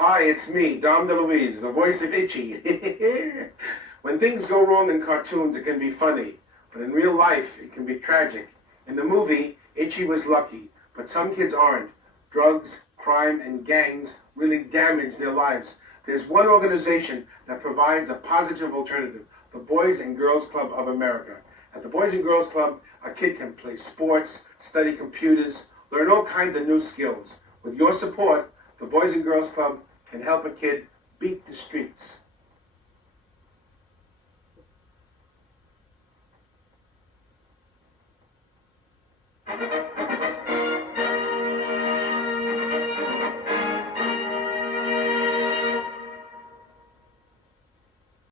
Hi, it's me, Dom DeLuise, the voice of Itchy. When things go wrong in cartoons, it can be funny, but in real life, it can be tragic. In the movie, Itchy was lucky, but some kids aren't. Drugs, crime, and gangs really damage their lives. There's one organization that provides a positive alternative, the Boys and Girls Club of America. At the Boys and Girls Club, a kid can play sports, study computers, learn all kinds of new skills. With your support, the Boys and Girls Club can help a kid beat the streets.